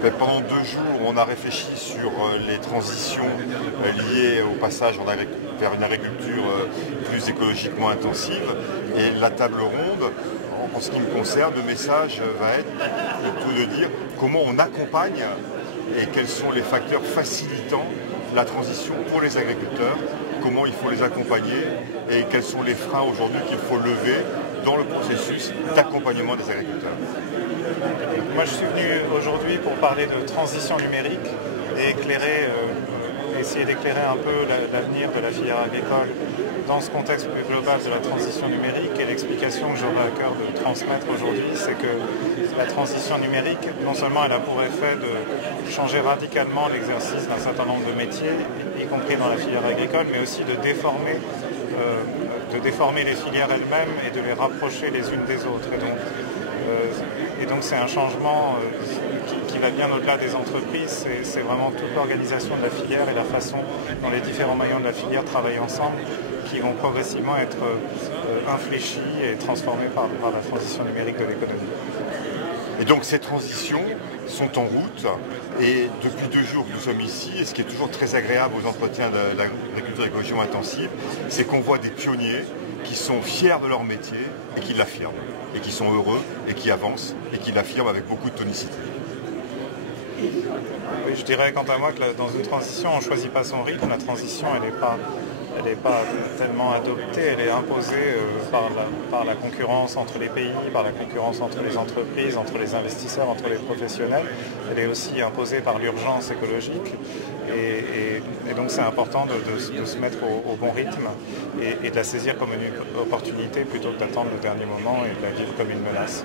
Pendant 2 jours, on a réfléchi sur les transitions liées au passage vers une agriculture plus écologiquement intensive. Et la table ronde, en ce qui me concerne, le message va être plutôt de dire comment on accompagne et quels sont les facteurs facilitant la transition pour les agriculteurs, comment il faut les accompagner et quels sont les freins aujourd'hui qu'il faut lever dans le processus d'accompagnement des agriculteurs. Moi je suis venu aujourd'hui pour parler de transition numérique et essayer d'éclairer un peu l'avenir de la filière agricole dans ce contexte plus global de la transition numérique. Et l'explication que j'aurais à cœur de transmettre aujourd'hui, c'est que la transition numérique, non seulement elle a pour effet de changer radicalement l'exercice d'un certain nombre de métiers, y compris dans la filière agricole, mais aussi de déformer les filières elles-mêmes et de les rapprocher les unes des autres. Et donc c'est un changement qui va bien au-delà des entreprises, c'est vraiment toute l'organisation de la filière et la façon dont les différents maillons de la filière travaillent ensemble qui vont progressivement être infléchis et transformés par la transition numérique de l'économie. Et donc ces transitions sont en route et depuis 2 jours que nous sommes ici, et ce qui est toujours très agréable aux entretiens de l'agriculture écologiquement intensive, c'est qu'on voit des pionniers qui sont fiers de leur métier et qui l'affirment, et qui sont heureux et qui avancent et qui l'affirment avec beaucoup de tonicité. Oui, je dirais quant à moi que dans une transition, on ne choisit pas son rythme, la transition elle n'est pas tellement adoptée, elle est imposée par la concurrence entre les pays, par la concurrence entre les entreprises, entre les investisseurs, entre les professionnels. Elle est aussi imposée par l'urgence écologique et donc c'est important de se mettre au bon rythme et de la saisir comme une opportunité plutôt que d'attendre le dernier moment et de la vivre comme une menace.